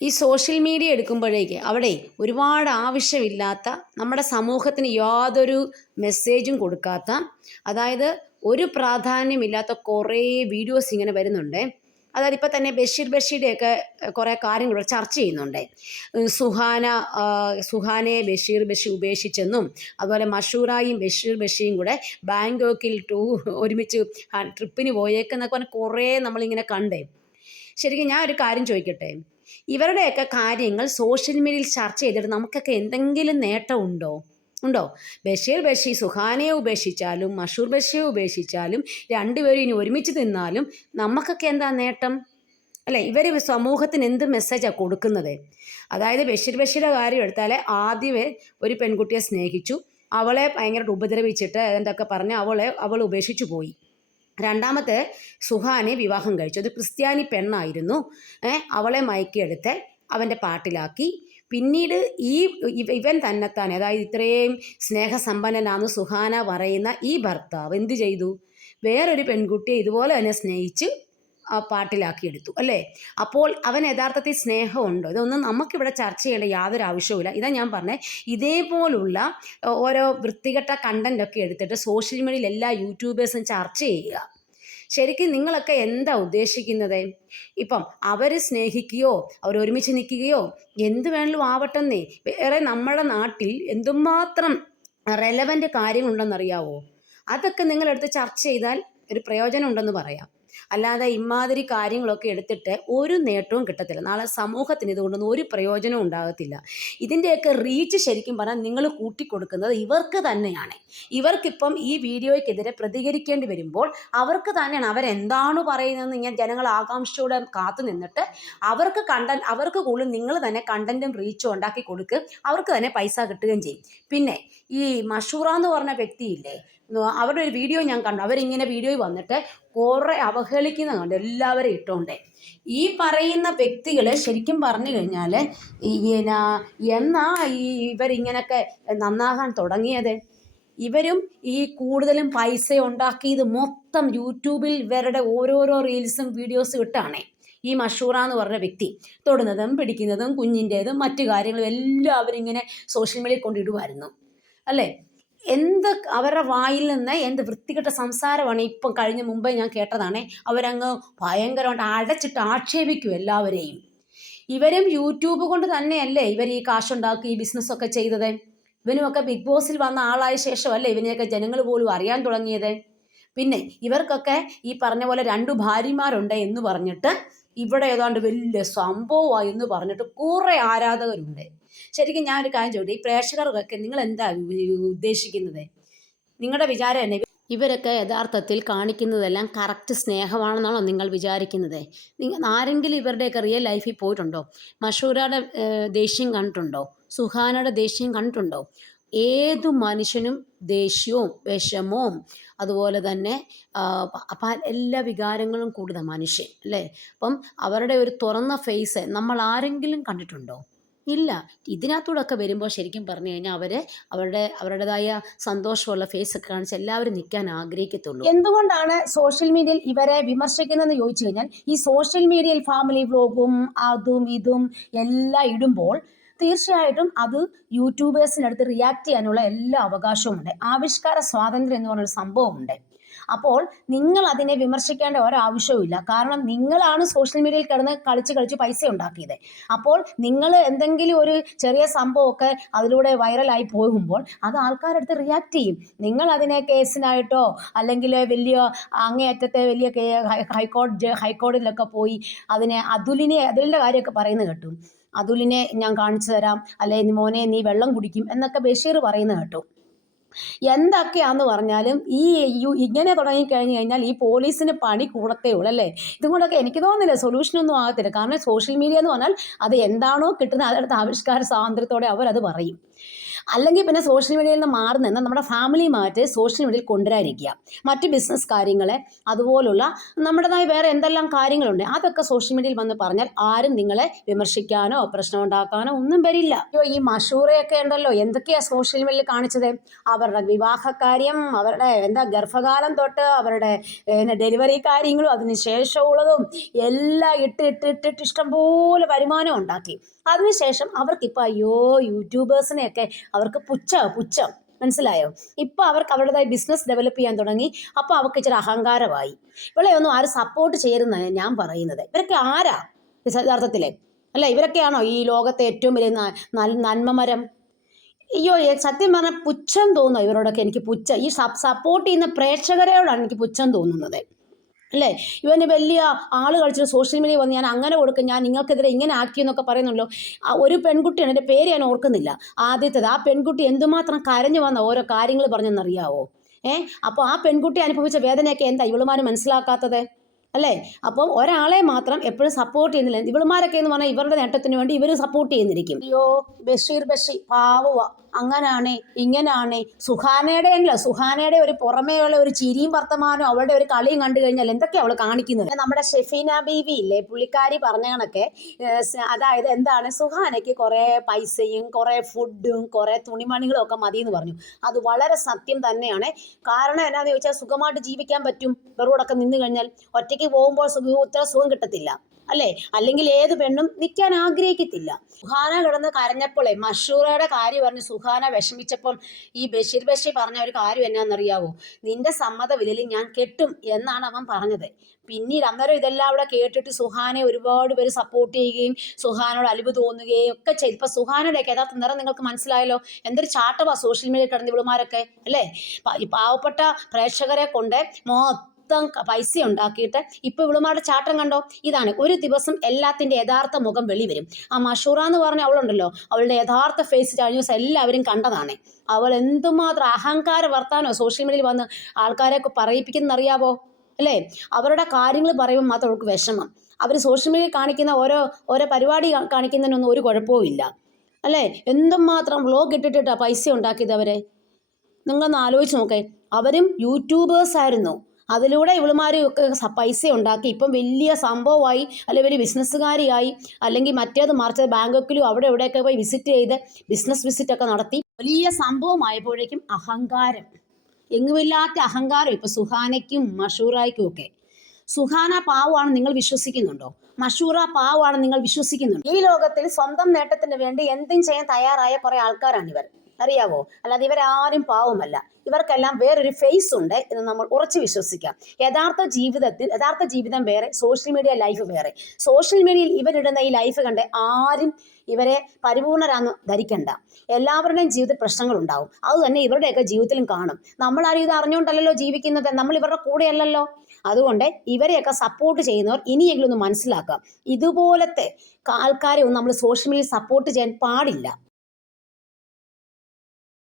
ഈ social media എടുക്കുമ്പോഴേക്ക് അവിടെ ഒരുപാട് ആവശ്യമില്ലാത്ത നമ്മുടെ സമൂഹത്തിന് യാതൊരു മെസ്സേജും കൊടുക്കാത്ത അതായത് ഒരു പ്രാധാന്യമില്ലാത്ത കുറേ വീഡിയോസ് ഇങ്ങനെ വരുന്നുണ്ട്. അതായത് ഇപ്പം തന്നെ ബഷീർ ബഷീറിന്റെയൊക്കെ കുറേ കാര്യങ്ങൾ ചർച്ച ചെയ്യുന്നുണ്ട്. സുഹാന സുഹാനയെ ബഷീർ ബഷീർ ഉപേക്ഷിച്ചെന്നും അതുപോലെ മഷൂറായും ബഷീർ ബഷീറും കൂടെ ബാങ്കോക്കിൽ ടൂ ഒരുമിച്ച് ട്രിപ്പിന് പോയേക്കെന്നൊക്കെ പറഞ്ഞ് കുറേ നമ്മളിങ്ങനെ കണ്ടേ. ശരിക്കും ഞാൻ ഒരു കാര്യം ചോദിക്കട്ടെ? ഇവരുടെയൊക്കെ കാര്യങ്ങൾ സോഷ്യൽ മീഡിയയിൽ ചർച്ച ചെയ്തിട്ട് നമുക്കൊക്കെ എന്തെങ്കിലും നേട്ടം ഉണ്ടോ? ബഷീർ ബഷീർ സുഹാനയെ ഉപേക്ഷിച്ചാലും മഷൂർ ബഷീർ ഉപേക്ഷിച്ചാലും രണ്ടുപേരും ഇനി ഒരുമിച്ച് നിന്നാലും നമുക്കൊക്കെ എന്താ നേട്ടം? അല്ലേ? ഇവർ സമൂഹത്തിന് എന്ത് മെസ്സേജാണ് കൊടുക്കുന്നത്? അതായത് ബഷീർ ബഷീരുടെ കാര്യം എടുത്താൽ ആദ്യമേ ഒരു പെൺകുട്ടിയെ സ്നേഹിച്ചു. അവളെ ഭയങ്കരമായിട്ട് ഉപദ്രവിച്ചിട്ട് എന്തൊക്കെ പറഞ്ഞ് അവളെ അവൾ ഉപേക്ഷിച്ചു പോയി. രണ്ടാമത്തെ സുഹാനെ വിവാഹം കഴിച്ചു. അത് ക്രിസ്ത്യാനി പെണ്ണായിരുന്നു. അവളെ മയക്കിയെടുത്ത് അവന്റെ പാട്ടിലാക്കി. പിന്നീട് ഈ ഇവ- ഇവൻ തന്നെത്താൻ അതായത് ഇത്രയും സ്നേഹസമ്പന്നനാന്ന് സുഹാന പറയുന്ന ഈ ഭർത്താവ് എന്ത് ചെയ്തു? വേറൊരു പെൺകുട്ടിയെ ഇതുപോലെ തന്നെ സ്നേഹിച്ച് പാട്ടിലാക്കിയെടുത്തു അല്ലേ? അപ്പോൾ അവൻ യഥാർത്ഥത്തിൽ സ്നേഹമുണ്ടോ? ഇതൊന്നും നമുക്കിവിടെ ചർച്ച ചെയ്യേണ്ട യാതൊരു ആവശ്യവുമില്ല. ഇതാ ഞാൻ പറഞ്ഞത് ഇതേപോലുള്ള ഓരോ വൃത്തികെട്ട കണ്ടന്റൊക്കെ എടുത്തിട്ട് സോഷ്യൽ മീഡിയയിൽ എല്ലാ യൂട്യൂബേഴ്സും ചർച്ച ചെയ്യുക. ശരിക്കും നിങ്ങളൊക്കെ എന്താ ഉദ്ദേശിക്കുന്നത്? ഇപ്പം അവർ സ്നേഹിക്കുകയോ അവർ ഒരുമിച്ച് നിൽക്കുകയോ എന്ത് വേണമെങ്കിലും ആവട്ടെന്നേ. വേറെ നമ്മുടെ നാട്ടിൽ എന്തുമാത്രം റെലവന്റ് കാര്യങ്ങളുണ്ടെന്നറിയാവോ? അതൊക്കെ നിങ്ങളെടുത്ത് ചർച്ച ചെയ്താൽ ഒരു പ്രയോജനം ഉണ്ടെന്ന് പറയാം. അല്ലാതെ ഇമാതിരി കാര്യങ്ങളൊക്കെ എടുത്തിട്ട് ഒരു നേട്ടവും കിട്ടത്തില്ല. നാളെ സമൂഹത്തിന് ഇതുകൊണ്ടൊന്നും ഒരു പ്രയോജനവും ഉണ്ടാകത്തില്ല. ഇതിന്റെയൊക്കെ റീച്ച് ശരിക്കും പറഞ്ഞാൽ നിങ്ങൾ കൂട്ടിക്കൊടുക്കുന്നത് ഇവർക്ക് തന്നെയാണ്. ഇവർക്കിപ്പം ഈ വീഡിയോയ്ക്കെതിരെ പ്രതികരിക്കേണ്ടി വരുമ്പോൾ അവർക്ക് തന്നെയാണ് അവരെന്താണ് പറയുന്നതെന്ന് ഞാൻ ജനങ്ങൾ ആകാംക്ഷയോടെ കാത്തു നിന്നിട്ട് അവർക്ക് കണ്ടന്റ് അവർക്ക് കൂടുതൽ നിങ്ങൾ തന്നെ കണ്ടന്റും റീച്ചും ഉണ്ടാക്കി കൊടുക്കുക അവർക്ക് തന്നെ പൈസ കിട്ടുകയും ചെയ്യും. പിന്നെ ഈ മഷൂറ എന്ന് പറഞ്ഞ വ്യക്തിയില്ലേ അവരുടെ ഒരു വീഡിയോ ഞാൻ കണ്ടു. അവരിങ്ങനെ വീഡിയോയിൽ വന്നിട്ട് കുറേ അവഹേളിക്കുന്ന കണ്ടു. എല്ലാവരും ഇട്ടോണ്ടേ. ഈ പറയുന്ന വ്യക്തികൾ ശരിക്കും പറഞ്ഞു കഴിഞ്ഞാൽ എന്നാ എന്നാ ഈ ഇവരിങ്ങനൊക്കെ നന്നാകാൻ തുടങ്ങിയത്? ഇവരും ഈ കൂടുതലും പൈസ ഉണ്ടാക്കിയത് മൊത്തം യൂട്യൂബിൽ ഇവരുടെ ഓരോരോ റീൽസും വീഡിയോസും ഇട്ടാണേ ഈ മഷൂറ എന്ന് പറഞ്ഞ വ്യക്തി. തൊടുന്നതും പിടിക്കുന്നതും കുഞ്ഞിന്റേതും മറ്റു കാര്യങ്ങളും എല്ലാം ഇങ്ങനെ സോഷ്യൽ മീഡിയയിൽ കൊണ്ടിടുമായിരുന്നു അല്ലേ? എന്ത് അവരുടെ വായിൽ നിന്ന് എന്ത് വൃത്തികെട്ട സംസാരമാണ് ഇപ്പം കഴിഞ്ഞ മുമ്പേ ഞാൻ കേട്ടതാണ്. അവരങ്ങ് ഭയങ്കരമായിട്ട് അടച്ചിട്ട് ആക്ഷേപിക്കും എല്ലാവരെയും. ഇവരും യൂട്യൂബ് കൊണ്ട് തന്നെയല്ലേ ഇവർ ഈ കാശുണ്ടാക്കി ഈ ബിസിനസ്സൊക്കെ ചെയ്തത്? ഇവനുമൊക്കെ ബിഗ് ബോസിൽ വന്ന ആളായ ശേഷമല്ലേ ഇവനെയൊക്കെ ജനങ്ങൾ പോലും അറിയാൻ തുടങ്ങിയത്? പിന്നെ ഇവർക്കൊക്കെ ഈ പറഞ്ഞ പോലെ രണ്ടു ഭാര്യമാരുണ്ട് എന്ന് പറഞ്ഞിട്ട് ഇവിടെ ഏതാണ്ട് വലിയ സംഭവമായി എന്ന് പറഞ്ഞിട്ട് കുറേ ആരാധകരുണ്ട്. ശരിക്കും ഞാൻ ഒരു കാര്യം ചോദിച്ചു ഈ പ്രേക്ഷകർക്കൊക്കെ നിങ്ങൾ എന്താ ഉദ്ദേശിക്കുന്നത്? നിങ്ങളുടെ വിചാരം എന്നെ ഇവരൊക്കെ യഥാർത്ഥത്തിൽ കാണിക്കുന്നതെല്ലാം കറക്റ്റ് സ്നേഹമാണെന്നാണോ നിങ്ങൾ വിചാരിക്കുന്നത്? നിങ്ങൾ ആരെങ്കിലും ഇവരുടെയൊക്കെ റിയൽ ലൈഫിൽ പോയിട്ടുണ്ടോ? മഷൂരയുടെ ദേഷ്യം കണ്ടിട്ടുണ്ടോ? സുഹാനയുടെ ദേഷ്യം കണ്ടിട്ടുണ്ടോ? ഏതു മനുഷ്യനും ദേഷ്യവും വിഷമവും അതുപോലെ തന്നെ എല്ലാ വികാരങ്ങളും കൂടുതൽ മനുഷ്യൻ അല്ലേ? അപ്പം അവരുടെ ഒരു തുറന്ന ഫേസ് നമ്മൾ ആരെങ്കിലും കണ്ടിട്ടുണ്ടോ? ഇല്ല. ഇതിനകത്തൂടെയൊക്കെ വരുമ്പോൾ ശരിക്കും പറഞ്ഞു കഴിഞ്ഞാൽ അവരെ അവരുടെ അവരുടേതായ സന്തോഷമുള്ള ഫേസ് ഒക്കെ കാണിച്ച് എല്ലാവരും നിൽക്കാൻ ആഗ്രഹിക്കത്തുള്ളൂ. എന്തുകൊണ്ടാണ് സോഷ്യൽ മീഡിയയിൽ ഇവരെ വിമർശിക്കുന്നതെന്ന് ചോദിച്ചു കഴിഞ്ഞാൽ ഈ സോഷ്യൽ മീഡിയയിൽ ഫാമിലി വ്ലോഗും അതും ഇതും എല്ലാം ഇടുമ്പോൾ തീർച്ചയായിട്ടും അത് യൂട്യൂബേഴ്സിനടുത്ത് റിയാക്ട് ചെയ്യാനുള്ള എല്ലാ അവകാശവും ഉണ്ട് ആവിഷ്കാര സ്വാതന്ത്ര്യം എന്ന് പറഞ്ഞൊരു സംഭവമുണ്ട്. അപ്പോൾ നിങ്ങൾ അതിനെ വിമർശിക്കേണ്ട ഒരാവശ്യവുമില്ല. കാരണം നിങ്ങളാണ് സോഷ്യൽ മീഡിയയിൽ കിടന്ന് കളിച്ച് കളിച്ച് പൈസ ഉണ്ടാക്കിയത്. അപ്പോൾ നിങ്ങൾ എന്തെങ്കിലും ഒരു ചെറിയ സംഭവമൊക്കെ അതിലൂടെ വൈറലായി പോകുമ്പോൾ അത് ആൾക്കാരടുത്ത് റിയാക്ട് ചെയ്യും. നിങ്ങൾ അതിനെ കേസിനായിട്ടോ അല്ലെങ്കിൽ വലിയ അങ്ങേയറ്റത്തെ വലിയ ഹൈക്കോടതി ഹൈക്കോടതിയിലൊക്കെ പോയി അതിനെ അതുലിനെ അതുലിന്റെ കാര്യമൊക്കെ പറയുന്നത് കേട്ടു. അതുലിനെ ഞാൻ കാണിച്ചു തരാം. അല്ലെ മോനെ നീ വെള്ളം കുടിക്കും എന്നൊക്കെ ബഷീർ പറയുന്നത് കേട്ടു. എന്തൊക്കെയാന്ന് പറഞ്ഞാലും ഈ ഇങ്ങനെ തുടങ്ങിക്കഴിഞ്ഞ് കഴിഞ്ഞാൽ ഈ പോലീസിന് പണി കൂടത്തേ ഉള്ളൂ അല്ലേ? ഇതുകൊണ്ടൊക്കെ എനിക്ക് തോന്നുന്നില്ല സൊല്യൂഷനൊന്നും ആകത്തില്ല. കാരണം സോഷ്യൽ മീഡിയ എന്ന് പറഞ്ഞാൽ അത് എന്താണോ കിട്ടുന്നത് അതിനടുത്ത് ആവിഷ്കാര സ്വാതന്ത്ര്യത്തോടെ അവരത് പറയും. അല്ലെങ്കിൽ പിന്നെ സോഷ്യൽ മീഡിയയിൽ നിന്ന് മാറി നിന്ന് നമ്മുടെ ഫാമിലിയുമായിട്ട് സോഷ്യൽ മീഡിയയിൽ കൊണ്ടുവരാതിരിക്കുക. മറ്റ് ബിസിനസ് കാര്യങ്ങളെ അതുപോലുള്ള നമ്മുടേതായ വേറെ എന്തെല്ലാം കാര്യങ്ങളുണ്ട് അതൊക്കെ സോഷ്യൽ മീഡിയയിൽ വന്ന് പറഞ്ഞാൽ ആരും നിങ്ങളെ വിമർശിക്കാനോ പ്രശ്നം ഉണ്ടാക്കാനോ ഒന്നും വരില്ല. അയ്യോ ഈ മഷൂറയൊക്കെ ഉണ്ടല്ലോ എന്തൊക്കെയാ സോഷ്യൽ മീഡിയയിൽ കാണിച്ചത്? അവരുടെ വിവാഹ കാര്യം അവരുടെ എന്താ ഗർഭകാലം തൊട്ട് അവരുടെ ഡെലിവറി കാര്യങ്ങളും അതിന് ശേഷമുള്ളതും എല്ലാം ഇട്ട് ഇട്ട് ഇട്ടിട്ട് ഇഷ്ടംപോലെ വരുമാനം ഉണ്ടാക്കി. അതിനുശേഷം അവർക്കിപ്പോൾ അയ്യോ യൂട്യൂബേഴ്സിനെയൊക്കെ അവർക്ക് പുച്ഛ പുച്ഛം. മനസ്സിലായോ? ഇപ്പോൾ അവർക്ക് അവരുടേതായ ബിസിനസ് ഡെവലപ്പ് ചെയ്യാൻ തുടങ്ങി. അപ്പോൾ അവർക്ക് ഇച്ചിരി അഹങ്കാരമായി. ഇവളെ ഒന്നും ആരും സപ്പോർട്ട് ചെയ്യരുതെന്നാണ് ഞാൻ പറയുന്നത്. ഇവരൊക്കെ ആരാ യഥാർത്ഥത്തിലെ? അല്ല? ഇവരൊക്കെയാണോ ഈ ലോകത്തെ ഏറ്റവും വലിയ നന്മ മരം നന്മമരം? അയ്യോ സത്യം പറഞ്ഞാൽ പുച്ഛം തോന്നുന്നു ഇവരോടൊക്കെ എനിക്ക് പുച്ഛം. ഈ സപ്പോർട്ട് ചെയ്യുന്ന പ്രേക്ഷകരോടാണ് എനിക്ക് പുച്ഛം തോന്നുന്നത്. അല്ലേ? ഇവന് വലിയ ആൾ കളിച്ചിട്ട് സോഷ്യൽ മീഡിയ വന്ന് ഞാൻ അങ്ങനെ കൊടുക്കും ഞാൻ നിങ്ങൾക്കെതിരെ ഇങ്ങനെ ആക്കി എന്നൊക്കെ പറയുന്നുള്ളൂ ഒരു പെൺകുട്ടിയാണ് എന്റെ പേര് ഞാൻ ഓർക്കുന്നില്ല. ആദ്യത്തേത് ആ പെൺകുട്ടി എന്തുമാത്രം കരഞ്ഞു വന്ന ഓരോ കാര്യങ്ങൾ പറഞ്ഞെന്നറിയാവോ? ഏ? അപ്പോൾ ആ പെൺകുട്ടി അനുഭവിച്ച വേദനയൊക്കെ എന്താ? ഇവളുമാർ മനസ്സിലാക്കാത്തത്? അല്ലേ? അപ്പം ഒരാളെ മാത്രം എപ്പോഴും സപ്പോർട്ട് ചെയ്യുന്നില്ല. ഇവളുമാരൊക്കെ എന്ന് പറഞ്ഞാൽ ഇവരുടെ നേട്ടത്തിന് വേണ്ടി ഇവർ സപ്പോർട്ട് ചെയ്യുന്നിരിക്കും. അയ്യോ ബഷീർ ബഷീർ പാവുക അങ്ങനാണ് ഇങ്ങനാണ്. സുഹാനയുടെ അല്ല സുഹാനയുടെ ഒരു പുറമേയുള്ള ഒരു ചിരിയും വർത്തമാനവും അവളുടെ ഒരു കളിയും കണ്ടു കഴിഞ്ഞാൽ എന്തൊക്കെയാണ് അവൾ കാണിക്കുന്നത്? നമ്മുടെ ഷെഫീന ബീവി ഇല്ലേ? പുള്ളിക്കാരി പറഞ്ഞ കണക്കെ അതായത് എന്താണ് സുഹാനയ്ക്ക് കുറേ പൈസയും കുറേ ഫുഡും കുറേ തുണിമണികളും ഒക്കെ മതി എന്ന് പറഞ്ഞു. അത് വളരെ സത്യം തന്നെയാണ്. കാരണം എന്നാന്ന് ചോദിച്ചാൽ സുഖമായിട്ട് ജീവിക്കാൻ പറ്റും. വെറുതെ നിന്ന് കഴിഞ്ഞാൽ ഒറ്റയ്ക്ക് പോകുമ്പോൾ സുഖം ഇത്ര സുഖം കിട്ടത്തില്ല അല്ലേ? അല്ലെങ്കിൽ ഏത് പെണ്ണും നിൽക്കാൻ ആഗ്രഹിക്കത്തില്ല. സുഹാന കിടന്ന് കരഞ്ഞപ്പോഴേ മഷൂറയുടെ കാര്യം പറഞ്ഞ് സുഹാന വിഷമിച്ചപ്പം ഈ ബഷീർ ബഷീർ പറഞ്ഞ ഒരു കാര്യം എന്നാണെന്നറിയാവോ നിന്റെ സമ്മതവില്ലിൽ ഞാൻ കെട്ടും എന്നാണ് അവൻ പറഞ്ഞത്. പിന്നീട് അന്നേരം ഇതെല്ലാം അവിടെ കേട്ടിട്ട് സുഹാനെ ഒരുപാട് പേര് സപ്പോർട്ട് ചെയ്യുകയും സുഹാനോട് അലിവ് തോന്നുകയും ഒക്കെ ചെയ്തു. ഇപ്പൊ സുഹാനയുടെയൊക്കെ യഥാർത്ഥ നിറം നിങ്ങൾക്ക് മനസ്സിലായല്ലോ? എന്തൊരു ചാട്ടവാ സോഷ്യൽ മീഡിയ കിടന്ന് ഇവളുമാരൊക്കെ അല്ലേ? പാവപ്പെട്ട പ്രേക്ഷകരെ കൊണ്ട് മൊത്തം ക- പൈസ ഉണ്ടാക്കിയിട്ട് ഇപ്പൊ ഇവളുമാരുടെ ചാട്ടം കണ്ടോ? ഇതാണ്. ഒരു ദിവസം എല്ലാത്തിന്റെ യഥാർത്ഥ മുഖം വെളിവരും ആ മഷൂറ എന്ന് പറഞ്ഞ അവളുണ്ടല്ലോ. അവളുടെ യഥാർത്ഥ ഫേസ് കഴിഞ്ഞ ദിവസം എല്ലാവരും കണ്ടതാണ്. അവൾ എന്തുമാത്രം അഹങ്കാര വർത്താനോ സോഷ്യൽ മീഡിയയിൽ വന്ന് ആൾക്കാരെയൊക്കെ പറയിപ്പിക്കുന്നറിയാവോ അല്ലേ? അവരുടെ കാര്യങ്ങൾ പറയുമ്പോൾ മാത്രം അവൾക്ക് വിഷമം. അവർ സോഷ്യൽ മീഡിയയിൽ കാണിക്കുന്ന ഓരോ ഓരോ പരിപാടി കാണിക്കുന്നതിനൊന്നും ഒരു കുഴപ്പവും ഇല്ല. അല്ലേ? എന്തുമാത്രം വ്ലോഗ് ഇട്ടിട്ടിട്ടാ പൈസ ഉണ്ടാക്കിയത് അവരെ? നിങ്ങളൊന്ന് ആലോചിച്ച് നോക്കേ. അവരും യൂട്യൂബേഴ്സ് ആയിരുന്നു. അതിലൂടെ ഇവളുമാർ പൈസ ഉണ്ടാക്കി. ഇപ്പം വലിയ സംഭവമായി അല്ലെങ്കിൽ വലിയ ബിസിനസ്സുകാരിയായി അല്ലെങ്കിൽ മറ്റേത് മറിച്ചത് ബാങ്കോക്കിലും അവിടെ ഇവിടെയൊക്കെ പോയി വിസിറ്റ് ചെയ്ത് ബിസിനസ് വിസിറ്റൊക്കെ നടത്തി. വലിയ സംഭവമായപ്പോഴേക്കും അഹങ്കാരം. എങ്ങുമില്ലാത്ത അഹങ്കാരം. ഇപ്പം സുഹാനയ്ക്കും മഷൂറായ്ക്കും ഒക്കെ. സുഹാന പാവാണ് നിങ്ങൾ വിശ്വസിക്കുന്നുണ്ടോ? മഷൂറ പാവാണ് നിങ്ങൾ വിശ്വസിക്കുന്നുണ്ടോ? ഈ ലോകത്തിൽ സ്വന്തം നേട്ടത്തിന് വേണ്ടി എന്തും ചെയ്യാൻ തയ്യാറായ കുറേ ആൾക്കാരാണ് ഇവർ. അറിയാവോ? അല്ലാതെ ഇവരാരും പാവമല്ല. ഇവർക്കെല്ലാം വേറൊരു ഫേസ് ഉണ്ട് എന്ന് നമ്മൾ ഉറച്ചു വിശ്വസിക്കാം. യഥാർത്ഥ ജീവിതത്തിൽ യഥാർത്ഥ ജീവിതം വേറെ സോഷ്യൽ മീഡിയ ലൈഫ് വേറെ. സോഷ്യൽ മീഡിയയിൽ ഇവരിടുന്ന ഈ ലൈഫ് കണ്ട് ആരും ഇവരെ പരിപൂർണരാന്ന് ധരിക്കണ്ട. എല്ലാവരുടെയും ജീവിതത്തിൽ പ്രശ്നങ്ങൾ ഉണ്ടാവും. അത് തന്നെ ഇവരുടെയൊക്കെ ജീവിതത്തിലും കാണും. നമ്മൾ ആരും ഇത് അറിഞ്ഞുകൊണ്ടല്ലോ ജീവിക്കുന്നത്. നമ്മൾ ഇവരുടെ കൂടെയല്ലല്ലോ. അതുകൊണ്ട് ഇവരെയൊക്കെ സപ്പോർട്ട് ചെയ്യുന്നവർ ഇനിയെങ്കിലും ഒന്ന് മനസ്സിലാക്കുക. ഇതുപോലത്തെ ആൾക്കാരെ ഒന്നും നമ്മൾ സോഷ്യൽ മീഡിയയിൽ സപ്പോർട്ട് ചെയ്യാൻ പാടില്ല.